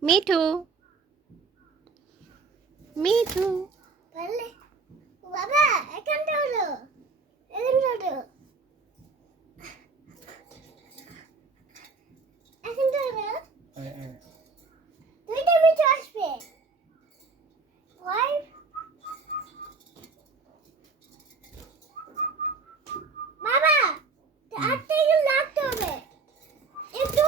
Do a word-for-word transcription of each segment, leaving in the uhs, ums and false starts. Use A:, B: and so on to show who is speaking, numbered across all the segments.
A: মিঠু মিঠু
B: বলে বাবা এখানটা হলো এখানটা হলো এখানটা হলো দুইটা মিঠু আসবে ওয়াই বাবা আটটা এগুলো লাগতে হবে একটু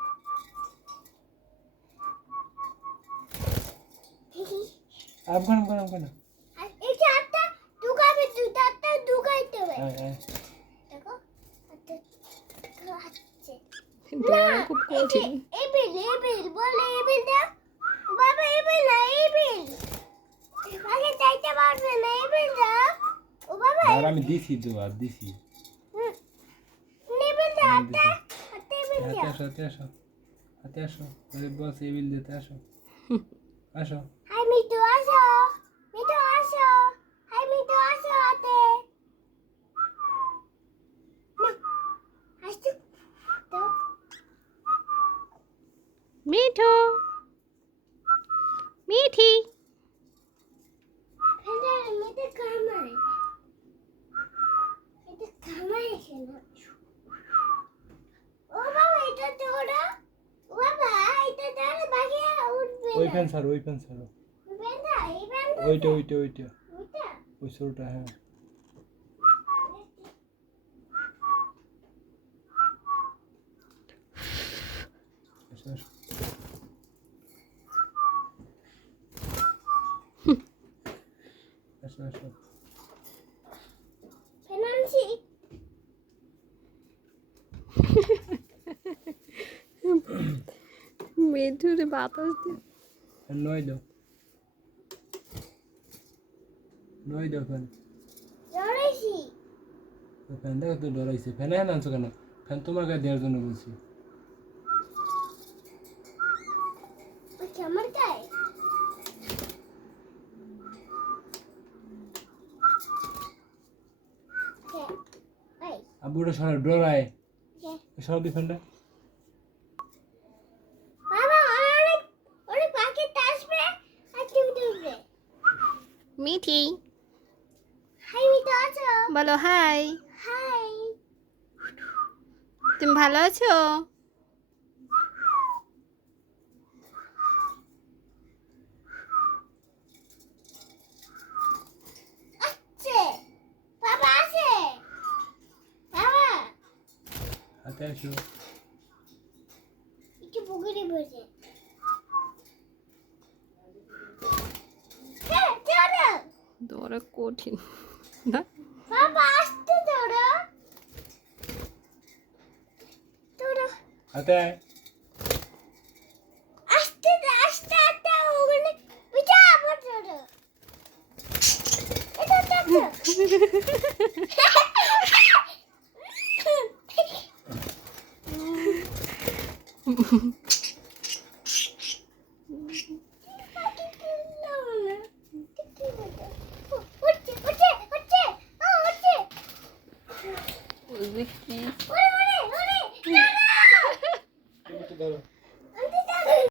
C: আফগান আফগান আফগান
B: আর এই যে আটটা ঢুকাবে দুইটা আটটা ঢুকাইতে হবে
C: আয় আয়
B: দেখো আটটা হচ্ছে
A: বড় খুব কঠিন
B: এই বিল এই বিল বলে এই বিল দাও বাবা এই বিল না এই বিল আগে চাইতে পারবে না এই বিল দাও ও বাবা
C: আর আমি দিছি তো আর দিছি
B: নেবেন দাও আটটা আটটা এই বিল
C: হাতে
B: দাও
C: আসো হাতে আসো হাতে আসো ওরে বস এই বিল দিতে আসো আসো
B: হাই মিটু আসো মিটু আসো হাই মিটু আসো হাতে আসো তো
A: মিঠু মিঠি
B: ফেলে মিটু কামাই এটা কামাই কেন ও বাবা এটা তোড়া ও বাবা এটা তোড়া বাকি উঠবে
C: ওই ফ্যান ছাড়ো ওই ফ্যান ছাড়ো
B: বেন্দা এই বেন্দা
C: ওইটা ওইটা ওইটা
B: ওটা
C: ওই ছোটটা হ্যাঁ আসো আসো আসো আসো
B: ফেনান্সি
A: মিঠুরে বাতাস দিয়ে
C: ফ্যান নয় দাও নয় দাও ফ্যান
B: জড়াইছি
C: ফ্যান দেখো তো ডরাইছে ফ্যান হ্যাঁ আনছো কেন ফ্যান তোমাকে দেওয়ার জন্য বলছি
B: ওই আমার গায়ে কে এই
C: আব্বুটা সরা ডরায়
B: কে
C: সরা দি ফ্যানটা
B: বাবা অনেক অনেক পাখি আসবে আর তুমি উঠবে
A: মিঠি
B: হাই মিটু আছো
A: বলো হাই
B: হাই
A: তুমি ভালো আছো
B: আছে বাবা আছে বাবা
C: হাতে আসো
B: একটু পুকুরে বসে হ্যাঁ চলো
A: দৌড়া কঠিন না
B: বাবা আসতে ধরো ধরো
C: হাতে আয়